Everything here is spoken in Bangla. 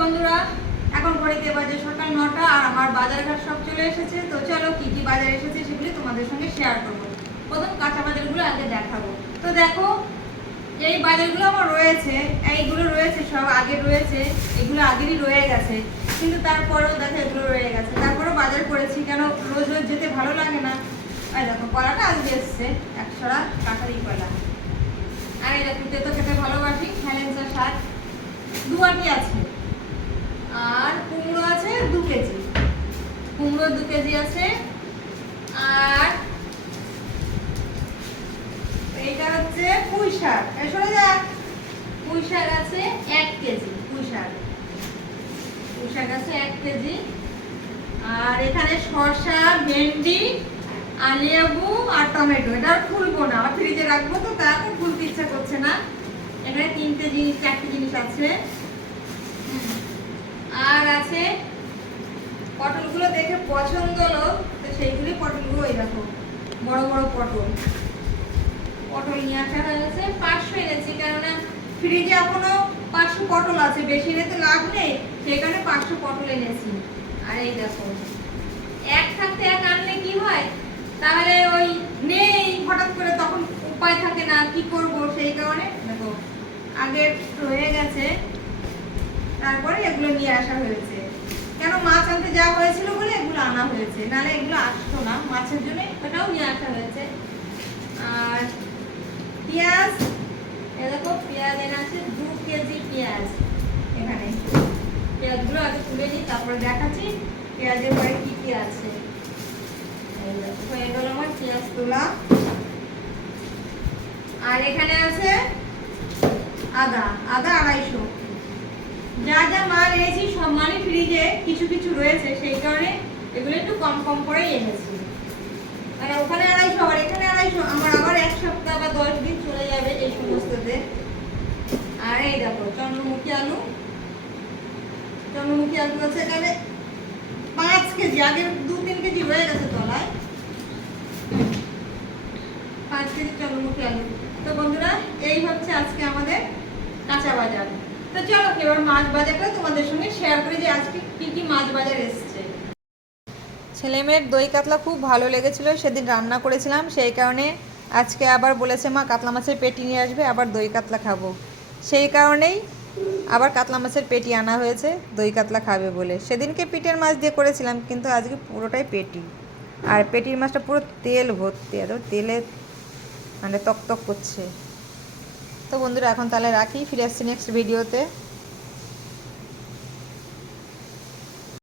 বন্ধুরা, এখন ঘড়িতে বাজে সকাল 9টা আর আমার বাজারঘাট সব চলে এসেছে। তো চলো কি কি বাজার এসেছে সেগুলি তোমাদের সঙ্গে শেয়ার করবো। প্রথম কাঁচা বাজারগুলো আগে দেখাবো। তো দেখো, এই বাজারগুলো আমার রয়েছে, এইগুলো রয়েছে, সব আগে রয়েছে, এগুলো আগেরই রয়ে গেছে, কিন্তু তারপরেও দেখো এগুলো রয়ে গেছে। তারপরেও বাজার করেছি, কেন রোজ রোজ যেতে ভালো লাগে না। এই দেখো কলাটা আজকে এসছে, 100 কাঁঠালি কলা। আর এই দেখো তেতো খেতে ভালোবাসি, হ্যালেন্সা শাক 2 আটি আছে। আর কুমড়ো আছে 2 কেজি, কুমড়ো 2 কেজি আছে। আর এইটা হচ্ছে পুঁই শাক, সরে যা, পুঁই শাক আছে 1 কেজি, পুঁই শাক আছে 1 কেজি। আর এখানে শসা, ভেন্ডি আর লেবু আর টমেটো, এটা খুলবো না, আর ফ্রিজে রাখবো, তো তা এখন খুলতে ইচ্ছা করছে না। এখানে 3টে জিনিস 4টে জিনিস আছে। আর আছে পটলগুলো দেখে পছন্দ হলো, তো সেইগুলি পটলগুলো ওই দেখো বড় বড় পটল নিয়ে আসা হয়েছে। 500 এনেছি, কেননা ফ্রিজে এখনো 500 পটল আছে, বেশি এনে তো লাভ নেই, সেই কারণে 500 পটল এনেছি। আর এই দেখো, এক থাকতে এক আনলে কি হয়, তাহলে ওই নেই হঠাৎ করে, তখন উপায় থাকে না কি করব, সেই কারণে দেখো আগে রয়ে গেছে, তারপরে এগুলো নিয়ে আসা হয়েছে। কেন মাছ আনতে যাওয়া হয়েছিল বলে এগুলো আনা হয়েছে, নাহলে এগুলো আসতো না, মাছের জন্য এটাও নিয়ে আসা হয়েছে। আর পেঁয়াজ, দেখো পেঁয়াজ এনে আছে 2 কেজি পেঁয়াজ। এখানে পেঁয়াজগুলো আগে তুলে নিই, তারপরে দেখাচ্ছি পেঁয়াজের পরে কি কি আছে। হয়ে গেল আমার পেঁয়াজ তোলা। আর এখানে আছে আদা 250। যা যা মাল এনেছি সব মালই ফ্রিজে কিছু কিছু রয়েছে, সেই কারণে এগুলো একটু কম কম করেই এনেছি। মানে ওখানে 250 আর এখানে 250, আমার আবার 1 সপ্তাহ বা 10 দিন চলে যাবে এই সমস্ততে। আর এই দেখো চন্দ্রমুখী আলু আছে এখানে 5 কেজি, আগে 2-3 কেজি হয়ে গেছে তলায়। 5 কেজি চন্দ্রমুখী আলু। তো বন্ধুরা, এই হচ্ছে আজকে আমাদের কাঁচা বাজার। তো চলো এবার মাছ বাজারটা তোমাদের সঙ্গে শেয়ার করি যে আজকে কি কি মাছ বাজার এসছে। ছেলেমেয়ের দই কাতলা খুব ভালো লেগেছিল, সেদিন রান্না করেছিলাম, সেই কারণে আজকে আবার বলেছে মা কাতলা মাছের পেটি নিয়ে আসবে, আবার দই কাতলা খাবো, সেই কারণেই আবার কাতলা মাছের পেটি আনা হয়েছে, দই কাতলা খাবে বলে। সেদিনকে পিটের মাছ দিয়ে করেছিলাম, কিন্তু আজকে পুরোটাই পেটি। আর পেটির মাছটা পুরো তেল ভর্তি, আর তেলে মানে তক তক করছে। তো বন্ধুরা এখন তাহলে রাখি, ফিরে আসছি নেক্সট ভিডিওতে।